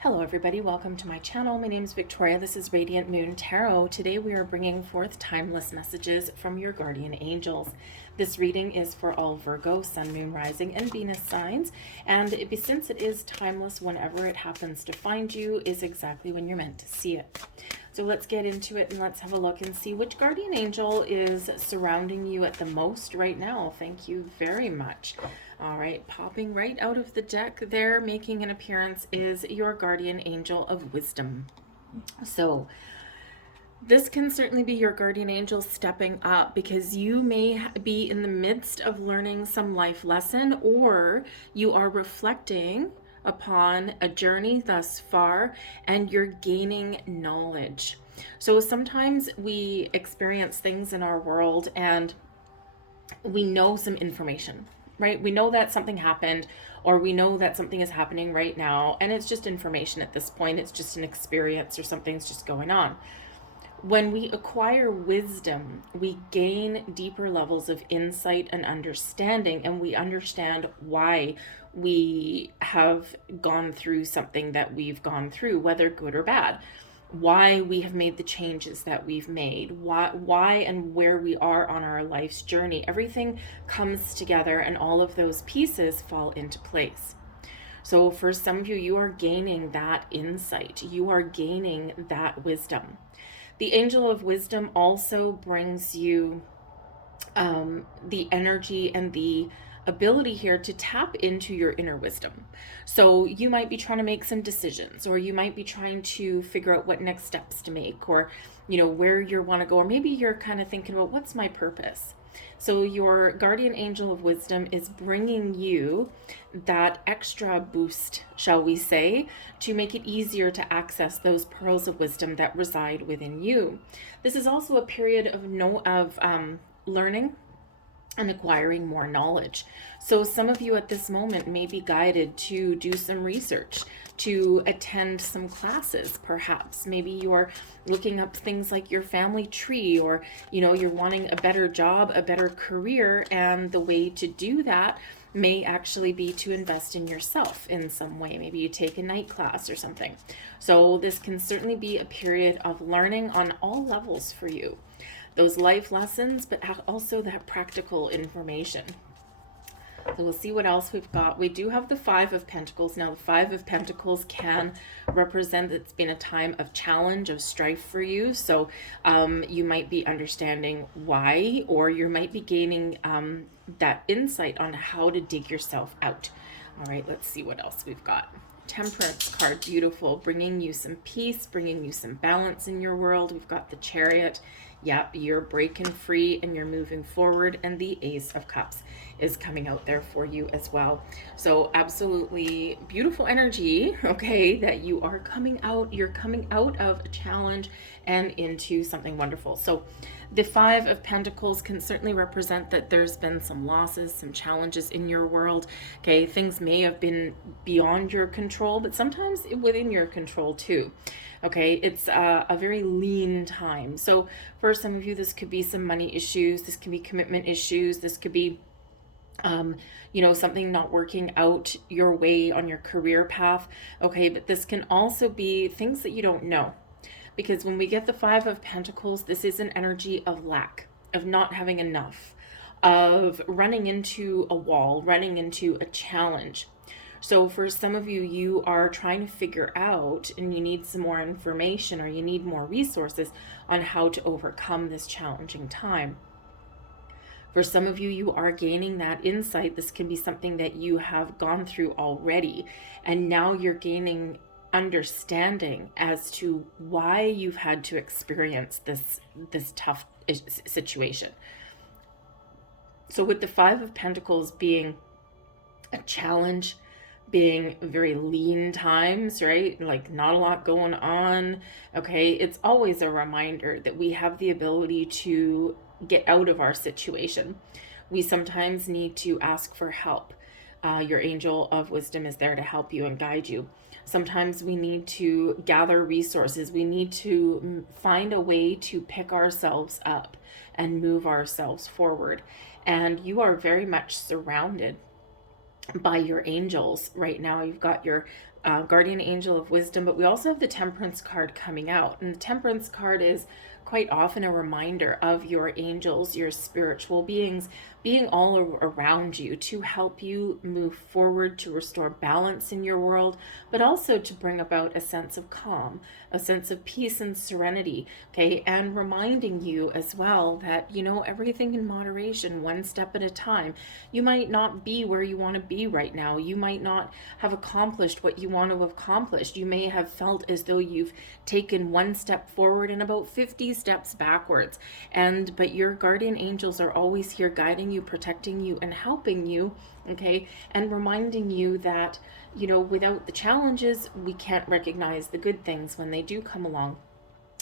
Hello everybody, welcome to my channel. My name is Victoria. This is Radiant Moon Tarot. Today we are bringing forth timeless messages from your guardian angels. This reading is for all Virgo, Sun, Moon, Rising, and Venus signs. And since it is timeless, whenever it happens to find you is exactly when you're meant to see it. So let's get into it and let's have a look and see which guardian angel is surrounding you at the most right now. Thank you very much. All right, popping right out of the deck there, making an appearance, is your guardian angel of wisdom. So this can certainly be your guardian angel stepping up because you may be in the midst of learning some life lesson, or you are reflecting upon a journey thus far and you're gaining knowledge. So sometimes we experience things in our world and we know some information, right? We know that something happened, or we know that something is happening right now, and it's just information at this point. It's just an experience, or something's just going on. When we acquire wisdom, we gain deeper levels of insight and understanding, and we understand why we have gone through something that we've gone through, whether good or bad, why we have made the changes that we've made, why and where we are on our life's journey. Everything comes together and all of those pieces fall into place. So for some of you, you are gaining that insight. You are gaining that wisdom. The angel of wisdom also brings you the energy and the ability here to tap into your inner wisdom. So you might be trying to make some decisions, or you might be trying to figure out what next steps to make, or where you want to go, or maybe you're kind of thinking about what's my purpose. So your guardian angel of wisdom is bringing you that extra boost, shall we say, to make it easier to access those pearls of wisdom that reside within you. This is also a period of learning and acquiring more knowledge. So some of you at this moment may be guided to do some research, to attend some classes, perhaps. Maybe you're looking up things like your family tree, or you're wanting a better job, a better career, and the way to do that may actually be to invest in yourself in some way. Maybe you take a night class or something. So this can certainly be a period of learning on all levels for you. Those life lessons, but also that practical information. So we'll see what else we've got. We do have the Five of Pentacles. Now, the Five of Pentacles can represent it's been a time of challenge, of strife for you. So you might be understanding why, or you might be gaining that insight on how to dig yourself out. All right, let's see what else we've got. Temperance card, beautiful, bringing you some peace, bringing you some balance in your world. We've got the Chariot. Yep, you're breaking free and you're moving forward, and the Ace of Cups is coming out there for you as well. So absolutely beautiful energy, okay, that you are coming out. You're coming out of a challenge and into something wonderful. So the Five of Pentacles can certainly represent that there's been some losses, some challenges in your world. Okay, things may have been beyond your control, but sometimes within your control too. Okay, it's a very lean time. So for some of you, this could be some money issues. This can be commitment issues. This could be something not working out your way on your career path. Okay, but this can also be things that you don't know. Because when we get the Five of Pentacles, this is an energy of lack, of not having enough, of running into a wall, running into a challenge. So for some of you, you are trying to figure out, and you need some more information, or you need more resources on how to overcome this challenging time. For some of you, you are gaining that insight. This can be something that you have gone through already, and now you're gaining understanding as to why you've had to experience this tough situation. So with the Five of Pentacles being a challenge, being very lean times, right? Like not a lot going on. Okay, it's always a reminder that we have the ability to get out of our situation. We sometimes need to ask for help. Your angel of wisdom is there to help you and guide you. Sometimes we need to gather resources. We need to find a way to pick ourselves up and move ourselves forward. And you are very much surrounded by your angels right now. You've got your guardian angel of wisdom, but we also have the temperance card coming out. And the temperance card is quite often a reminder of your angels, your spiritual beings, being all around you to help you move forward, to restore balance in your world, but also to bring about a sense of calm, a sense of peace and serenity, okay? And reminding you as well that, you know, everything in moderation, one step at a time. You might not be where you want to be right now. You might not have accomplished what you want to accomplish. You may have felt as though you've taken one step forward and about 50 steps backwards. But your guardian angels are always here guiding you, protecting you, and helping you, okay? And reminding you that, you know, without the challenges, we can't recognize the good things when they do come along.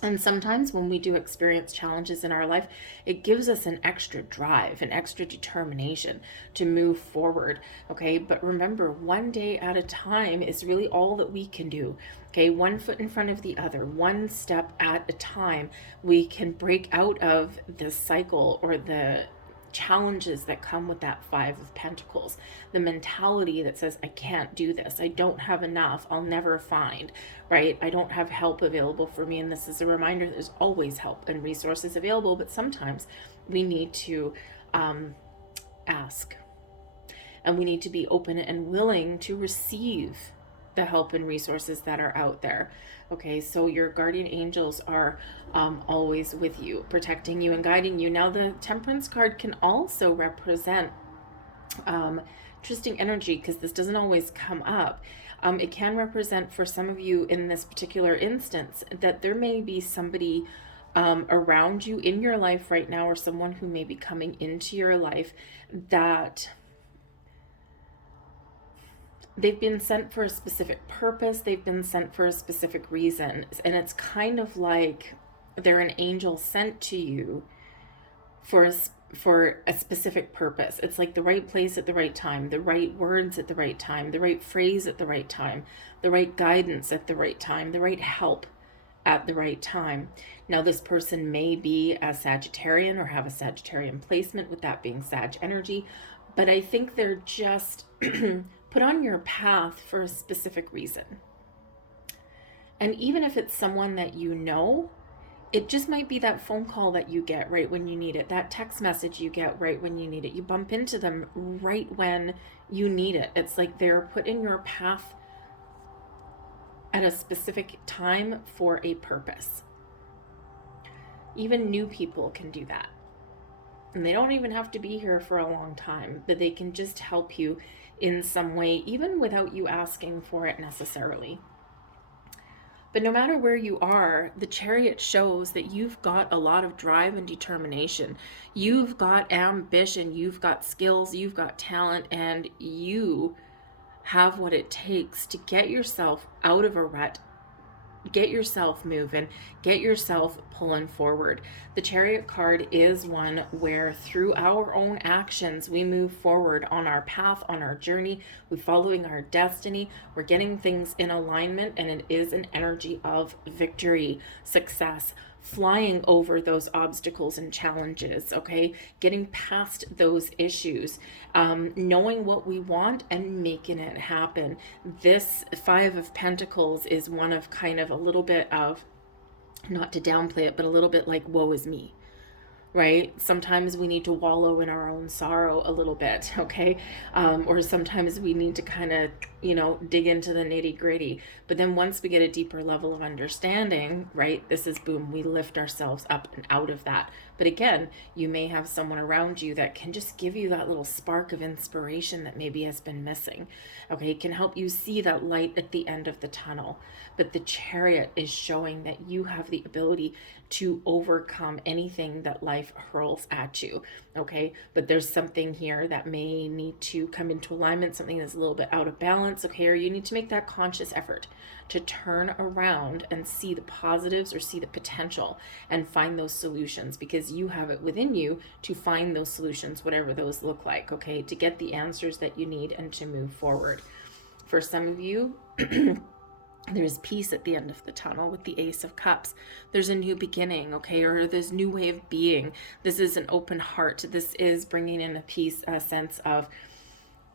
And sometimes when we do experience challenges in our life, it gives us an extra drive, an extra determination to move forward, okay? But remember, one day at a time is really all that we can do, okay? One foot in front of the other, one step at a time. We can break out of this cycle or the challenges that come with that Five of Pentacles, the mentality that says, I can't do this, I don't have enough, I'll never find, right? I don't have help available for me. And this is a reminder that there's always help and resources available, but sometimes we need to ask, and we need to be open and willing to receive the help and resources that are out there. Okay, so your guardian angels are always with you, protecting you and guiding you. Now, the Temperance card can also represent interesting energy, because this doesn't always come up. It can represent, for some of you in this particular instance, that there may be somebody around you in your life right now, or someone who may be coming into your life, that they've been sent for a specific purpose. They've been sent for a specific reason. And it's kind of like they're an angel sent to you for a specific purpose. It's like the right place at the right time, the right words at the right time, the right phrase at the right time, the right guidance at the right time, the right help at the right time. Now, this person may be a Sagittarian or have a Sagittarian placement, with that being Sag energy, but I think they're just put on your path for a specific reason. And even if it's someone that you know, it just might be that phone call that you get right when you need it, that text message you get right when you need it. You bump into them right when you need it. It's like they're put in your path at a specific time for a purpose. Even new people can do that. And they don't even have to be here for a long time, but they can just help you in some way, even without you asking for it necessarily. But no matter where you are, the Chariot shows that you've got a lot of drive and determination. You've got ambition, you've got skills, you've got talent, and you have what it takes to get yourself out of a rut, get yourself moving, get yourself pulling forward. The Chariot card is one where through our own actions, we move forward on our path, on our journey. We're following our destiny. We're getting things in alignment, and it is an energy of victory, success, flying over those obstacles and challenges, okay? Getting past those issues, knowing what we want and making it happen. This Five of Pentacles is one of kind of a little bit of, not to downplay it, but a little bit like, woe is me, right? Sometimes we need to wallow in our own sorrow a little bit, okay? Or sometimes we need to kind of, dig into the nitty gritty. But then once we get a deeper level of understanding, right, this is boom, we lift ourselves up and out of that. But again, you may have someone around you that can just give you that little spark of inspiration that maybe has been missing, okay? It can help you see that light at the end of the tunnel. But the Chariot is showing that you have the ability to overcome anything that life hurls at you, okay? But there's something here that may need to come into alignment, something that's a little bit out of balance, okay? Or you need to make that conscious effort to turn around and see the positives or see the potential and find those solutions, because you have it within you to find those solutions, whatever those look like, okay? To get the answers that you need and to move forward. For some of you, there's peace at the end of the tunnel with the Ace of Cups. There's a new beginning, okay? Or there's new way of being. This is an open heart. This is bringing in a peace, a sense of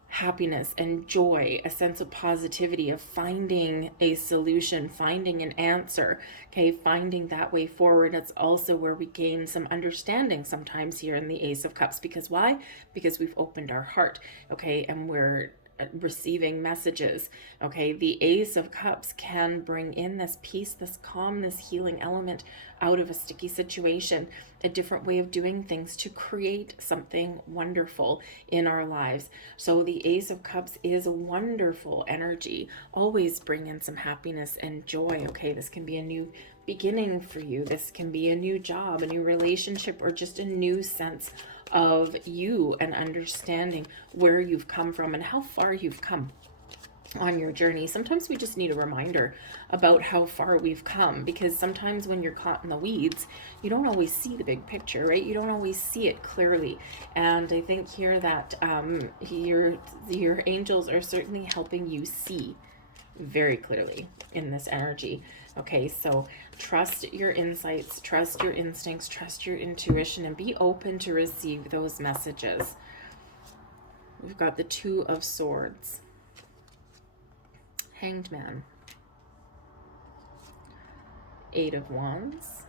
happiness and joy, a sense of positivity, of finding a solution, finding an answer, okay, finding that way forward. It's also where we gain some understanding sometimes here in the Ace of Cups. Because why? Because we've opened our heart, okay, and we're receiving messages, okay. The Ace of Cups can bring in this peace, this calm, this healing element out of a sticky situation, a different way of doing things to create something wonderful in our lives. So the Ace of Cups is a wonderful energy. Always bring in some happiness and joy, okay. This can be a new beginning for you. This can be a new job, a new relationship, or just a new sense of you and understanding where you've come from and how far you've come on your journey. Sometimes we just need a reminder about how far we've come, because sometimes when you're caught in the weeds, you don't always see the big picture, right? You don't always see it clearly. And I think here that your angels are certainly helping you see very clearly in this energy. Okay, so trust your insights, trust your instincts, trust your intuition, and be open to receive those messages. We've got the Two of Swords, Hanged Man, Eight of Wands,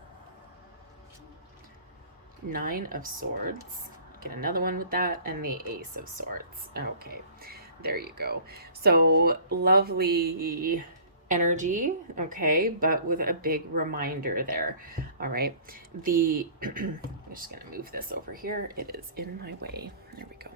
Nine of Swords, get another one with that, and the Ace of Swords. Okay, there you go. So lovely energy, okay, but with a big reminder there. All right, I'm just gonna move this over here, it is in my way. There we go.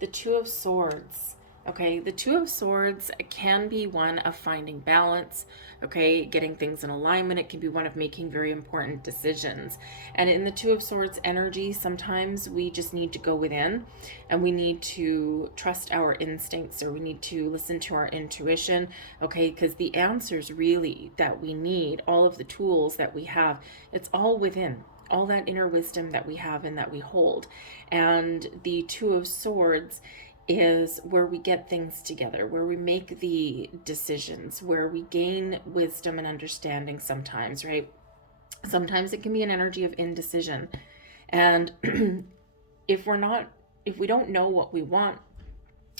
The Two of Swords, okay, the Two of Swords can be one of finding balance, okay, getting things in alignment. It can be one of making very important decisions. And in the Two of Swords energy, sometimes we just need to go within and we need to trust our instincts, or we need to listen to our intuition, okay, because the answers really that we need, all of the tools that we have, it's all within. All that inner wisdom that we have and that we hold. And the Two of Swords is where we get things together, where we make the decisions, where we gain wisdom and understanding sometimes, right? Sometimes it can be an energy of indecision. And if we don't know what we want,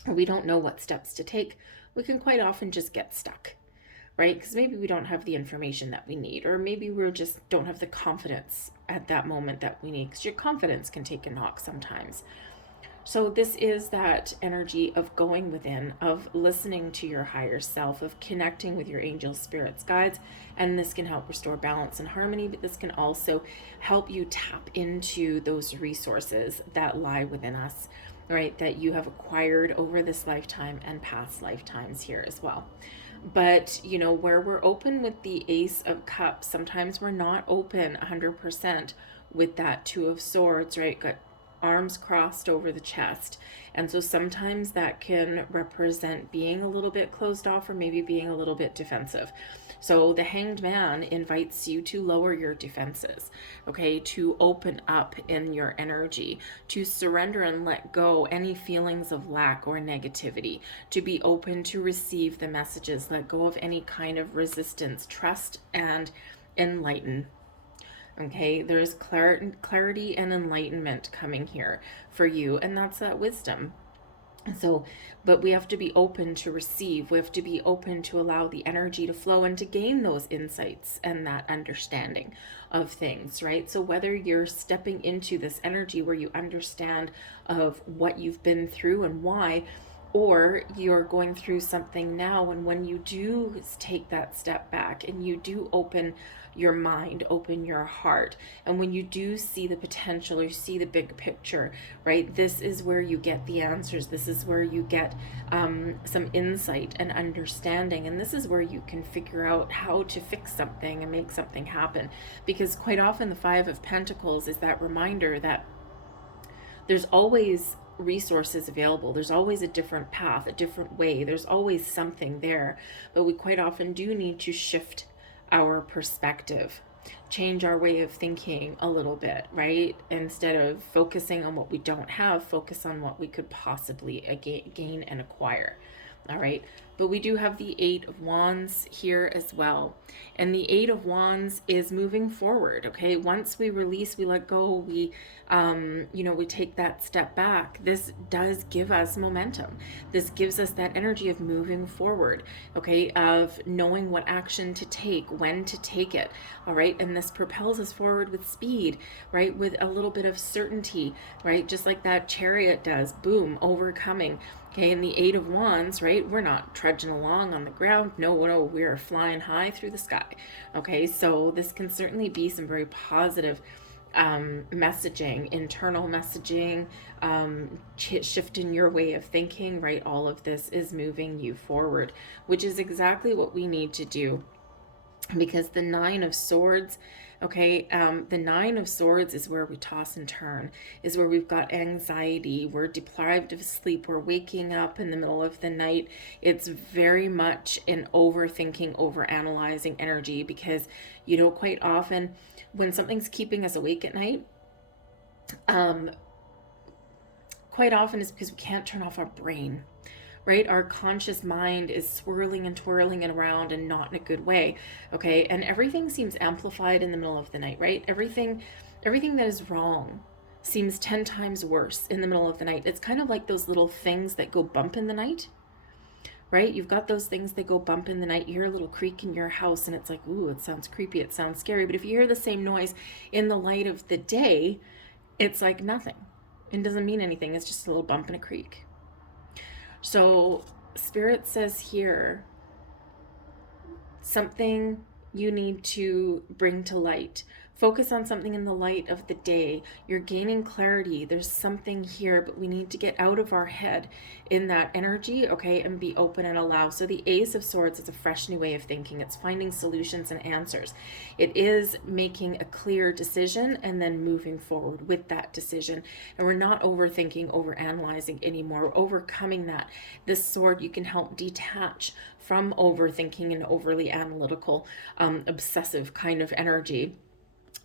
or we don't know what steps to take, we can quite often just get stuck, right? Because maybe we don't have the information that we need, or maybe we just don't have the confidence at that moment that we need, because your confidence can take a knock sometimes. So this is that energy of going within, of listening to your higher self, of connecting with your angels, spirits, guides, and this can help restore balance and harmony, but this can also help you tap into those resources that lie within us, right, that you have acquired over this lifetime and past lifetimes here as well. But, you know, where we're open with the Ace of Cups, sometimes we're not open 100% with that Two of Swords, right? Got arms crossed over the chest. And so sometimes that can represent being a little bit closed off, or maybe being a little bit defensive. So the Hanged Man invites you to lower your defenses, okay, to open up in your energy, to surrender and let go any feelings of lack or negativity, to be open to receive the messages, let go of any kind of resistance, trust and enlighten. Okay, there's clarity and enlightenment coming here for you, and that's that wisdom. So, but we have to be open to receive. We have to be open to allow the energy to flow and to gain those insights and that understanding of things, right? So whether you're stepping into this energy where you understand of what you've been through and why, or you're going through something now, and when you do take that step back and you do open your mind, open your heart, and when you do see the potential, or see the big picture, right, this is where you get the answers. This is where you get some insight and understanding, and this is where you can figure out how to fix something and make something happen. Because quite often the Five of Pentacles is that reminder that there's always resources available. There's always a different path, a different way. There's always something there, but we quite often do need to shift our perspective, change our way of thinking a little bit, right? Instead of focusing on what we don't have, focus on what we could possibly gain and acquire. All right. but we do have the Eight of Wands here as well. And the Eight of Wands is moving forward, okay? Once we release, we let go, we, we take that step back. This does give us momentum. This gives us that energy of moving forward, okay? Of knowing what action to take, when to take it, all right? And this propels us forward with speed, right? With a little bit of certainty, right? Just like that chariot does, boom, overcoming. Okay, and the Eight of Wands, right? We're not trudging along on the ground. No, we are flying high through the sky. Okay, so this can certainly be some very positive messaging, internal messaging, shift in your way of thinking, right? All of this is moving you forward, which is exactly what we need to do. Because the Nine of Swords, okay, the Nine of Swords is where we toss and turn, is where we've got anxiety, we're deprived of sleep, we're waking up in the middle of the night. It's very much an overthinking, overanalyzing energy, because, quite often when something's keeping us awake at night, quite often it's because we can't turn off our brain. Right? Our conscious mind is swirling and twirling and around, and not in a good way. Okay. And everything seems amplified in the middle of the night, right? Everything that is wrong seems 10 times worse in the middle of the night. It's kind of like those little things that go bump in the night, right? You've got those things that go bump in the night. You hear a little creak in your house and it's like, ooh, it sounds creepy. It sounds scary. But if you hear the same noise in the light of the day, it's like nothing. It doesn't mean anything. It's just a little bump and a creak. So Spirit says here, something you need to bring to light. Focus on something in the light of the day. You're gaining clarity. There's something here, but we need to get out of our head in that energy, okay, and be open and allow. So the Ace of Swords is a fresh new way of thinking. It's finding solutions and answers. It is making a clear decision and then moving forward with that decision. And we're not overthinking, overanalyzing anymore. We're overcoming that. This sword, you can help detach from overthinking and overly analytical, obsessive kind of energy.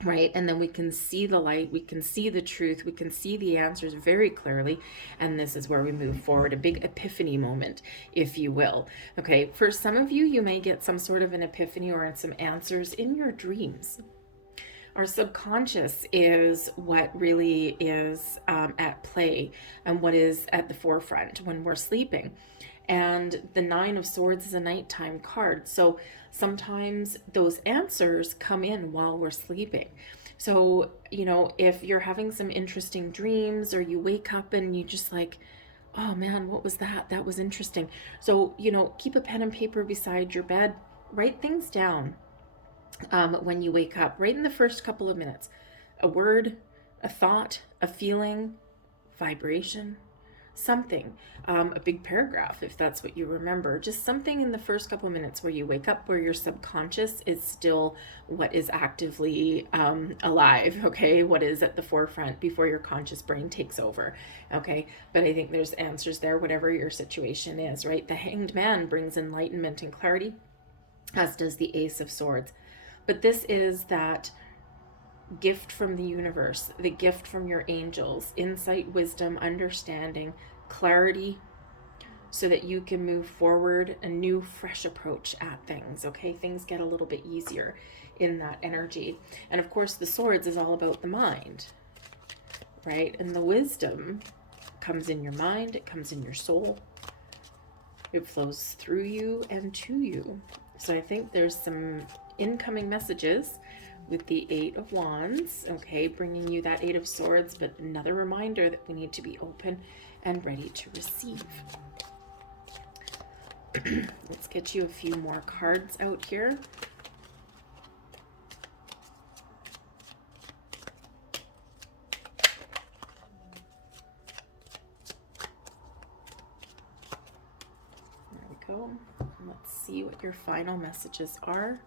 Right? And then we can see the light, we can see the truth, we can see the answers very clearly. And this is where we move forward, a big epiphany moment, if you will. Okay, for some of you, you may get some sort of an epiphany or some answers in your dreams. Our subconscious is what really is at play and what is at the forefront when we're sleeping. And the Nine of Swords is a nighttime card. So sometimes those answers come in while we're sleeping. So, if you're having some interesting dreams or you wake up and you just like, oh man, what was that? That was interesting. So, keep a pen and paper beside your bed, write things down when you wake up, right in the first couple of minutes. A word, a thought, a feeling, vibration, something, a big paragraph if that's what you remember, just something in the first couple of minutes where you wake up, where your subconscious is still what is actively alive, okay, what is at the forefront before your conscious brain takes over, okay. But I think there's answers there, whatever your situation is, right? The Hanged Man brings enlightenment and clarity, as does the Ace of Swords. But this is that gift from the universe, the gift from your angels, insight, wisdom, understanding, clarity, so that you can move forward, a new, fresh approach at things, okay? Things get a little bit easier in that energy. And of course, the Swords is all about the mind, right? And the wisdom comes in your mind, it comes in your soul, it flows through you and to you. So I think there's some incoming messages with the Eight of Wands, okay, bringing you that Eight of Swords, but another reminder that we need to be open and ready to receive. Let's get you a few more cards out here. There we go. Let's see what your final messages are.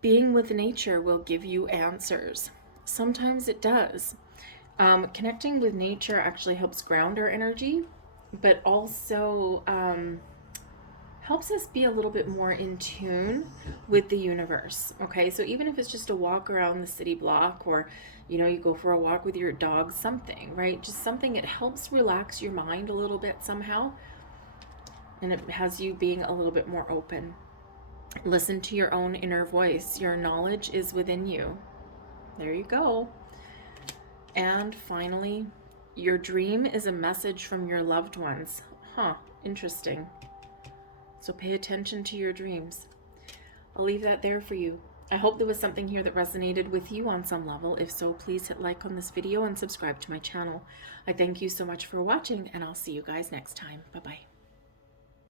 Being with nature will give you answers. Sometimes it does. Connecting with nature actually helps ground our energy, but also helps us be a little bit more in tune with the universe. Okay, so even if it's just a walk around the city block, or you go for a walk with your dog, something, right? Just something that helps relax your mind a little bit somehow. and it has you being a little bit more open. Listen to your own inner voice. Your knowledge is within you. There you go. And finally, your dream is a message from your loved ones. Huh, interesting. So pay attention to your dreams. I'll leave that there for you. I hope there was something here that resonated with you on some level. If so, please hit like on this video and subscribe to my channel. I thank you so much for watching, and I'll see you guys next time. Bye-bye.